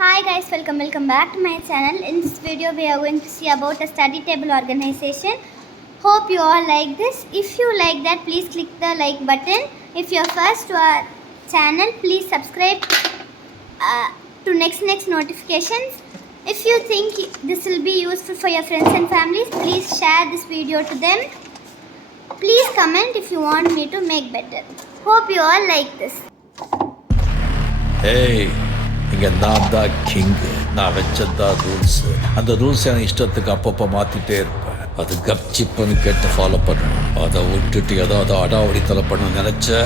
Hi guys, welcome back to my channel. In this video we are going to see about a study table organization. Hope you all like this. If you like that, please click the like button. If you are first to our channel, please subscribe to next notifications. If you think this will be useful for your friends and families, please share this video to them. Please comment if you want me to make better. Hope you all like this. Hey, இங்கே நான் தான் king. நான் வச்சதான் rules. அந்த rules எனக்கு இஷ்டத்துக்கு அப்பப்போ மாற்றிட்டே இருப்பேன். அது கப்சிப்புன்னு கேட்டு ஃபாலோ பண்ணணும். அதை விட்டுட்டு ஏதாவது அடாவடி தலை பண்ண நினச்ச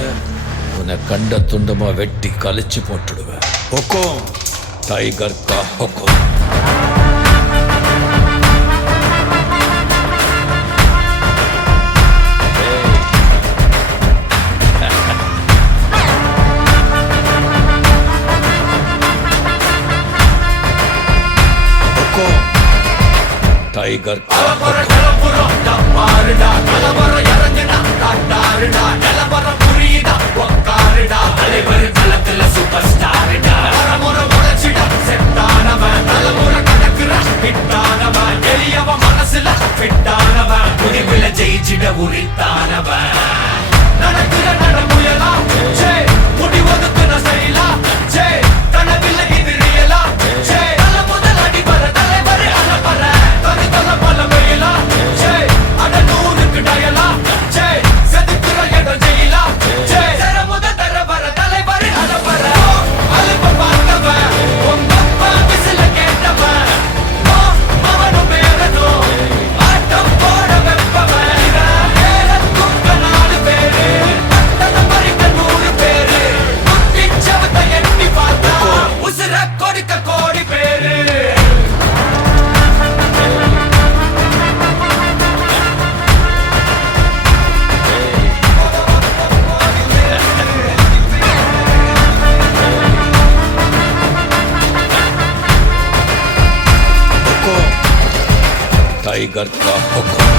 உன்னை கண்ட துண்டமாக வெட்டி கழிச்சு போட்டுடுவேன். ஹொக்கும் டைகர் கா ஹொக்கும். டைகர் ஜெயிச்சிட உரித்தானவன் நடக்கிற நடமுயலா முடி ஒதுக்குன செயலா கனவில்ல இது ரியலா நல்ல முதல் அடிபர தலைவர் அலப்பற தனி தல பல வெயிலா அட நூறுக்கு டயலா செதுக்குற இடம் ஜெயிலா தர முத தர வர தலைவர் அலப்பற அலுப்ப பார்த்தவன் உங்கப்பா விசில கேட்டவன் அவனும் பேரனும் ஆட்டம் போட வெப்பவன் டைகர் கா ஹொக்கும்.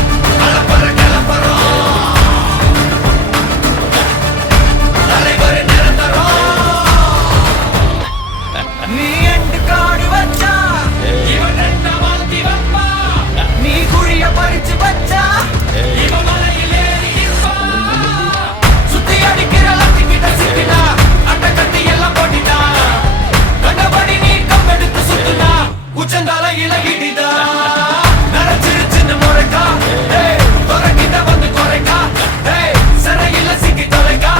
நீ எண்டு காடு வச்சா இவன் என்ன மாத்தி வைப்பா நீ குழிய பறிச்சு வச்சா இவன் மலையில் ஏறி இருப்பா சுத்தி அடிக்கிற லத்திக்கிட்ட சிக்கினா அட்ட கட்டி எல்லாம் போட்டினா கண்டபடி நீ கம்பெடுத்து சுத்துனா உச்சந்தால இலகிடிதா நரச்சிருச்சுன்னு முறைக்கா துறக்கிட்ட வந்து குறைக்கா சிறையில சிக்கி தொலைக்கா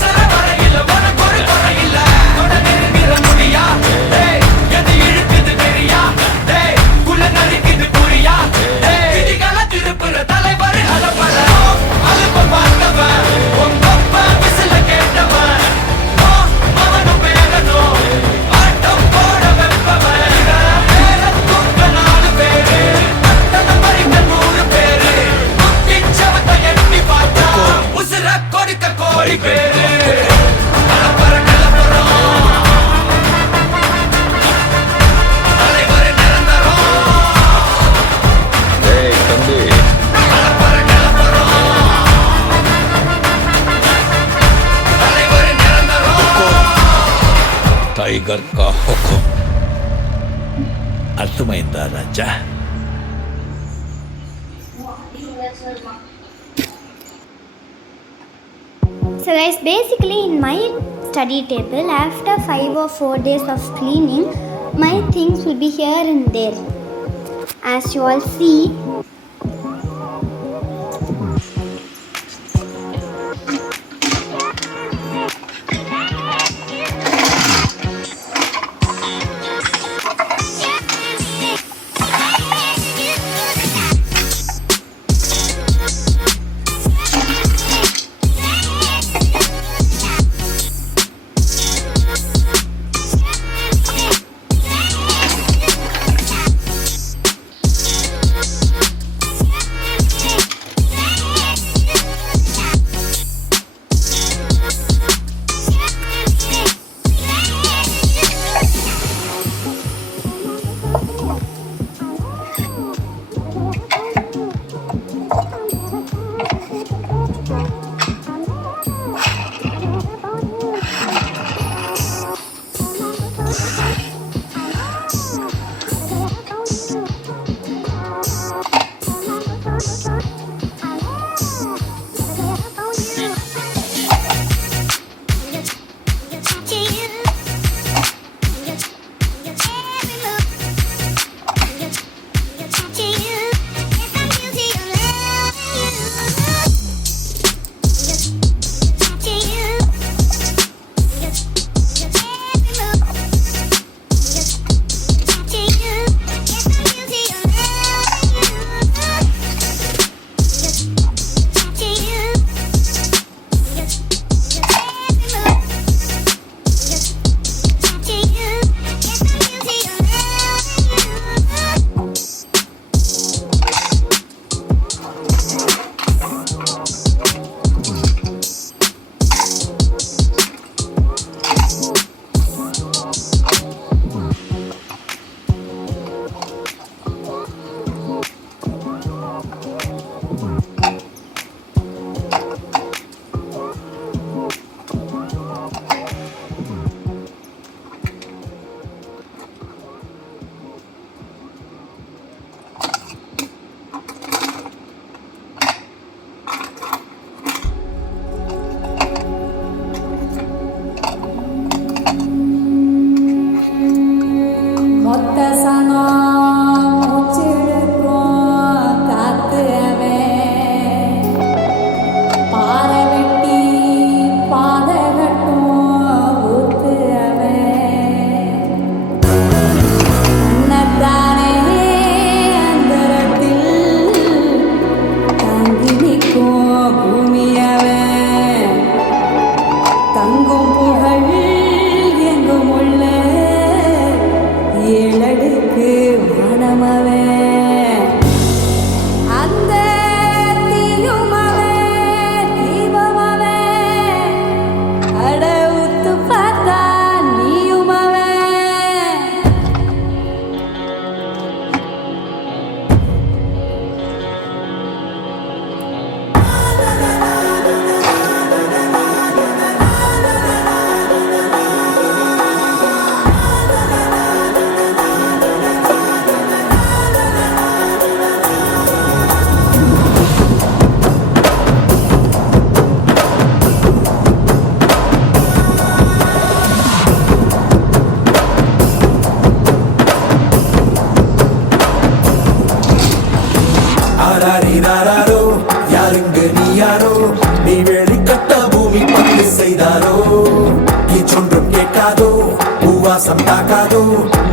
சர வரையில உனக்கு ஒரு குறையில்ல தொட நெருங்கிற முடியா எது இழுக்குது தெரியா குள்ள நறுக்குது புரியா விதிகளை திருப்புற தலைவர் அலப்பற அலுப்ப பார்த்தவன் உங்கப்ப விசில கேட்டவன் அவனும் பேரனும் ஆட்டம் போட வெப்பவன் தூக்க 4 பேரு அத்தனை பறிக்க 100 பேரு முத்திச்சவத்தை எட்டி பார்த்தா உசுர கொடுக்க கோடி பேரு அலப்பற கலப்பறம் தலைவர் நிரந்தரம் ஏய் தம்பி, அலப்பற கலப்பறம் தலைவர் நிரந்தரம் டைகர் கா ஹொக்கும். అర్థమైందా రాజా? So guys, basically in my study table, after 5 or 4 days of cleaning, my things will be here and there. As you all see,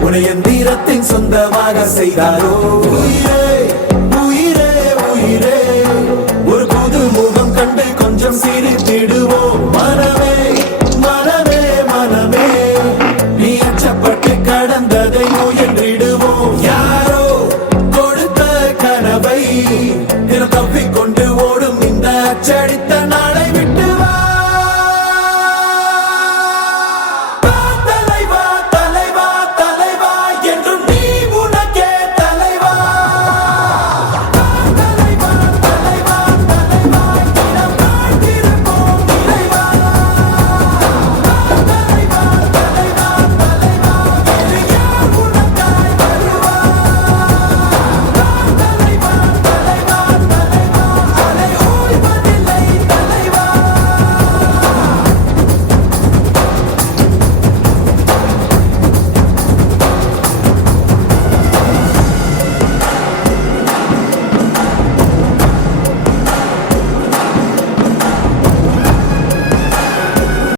உன்னை எந்திரத்தின் சொந்தமாக செய்தாரோ உயிரே உயிரே உயிரே ஒரு புது முகம் கண்டு கொஞ்சம் சிரித்திடுவோம் மனமே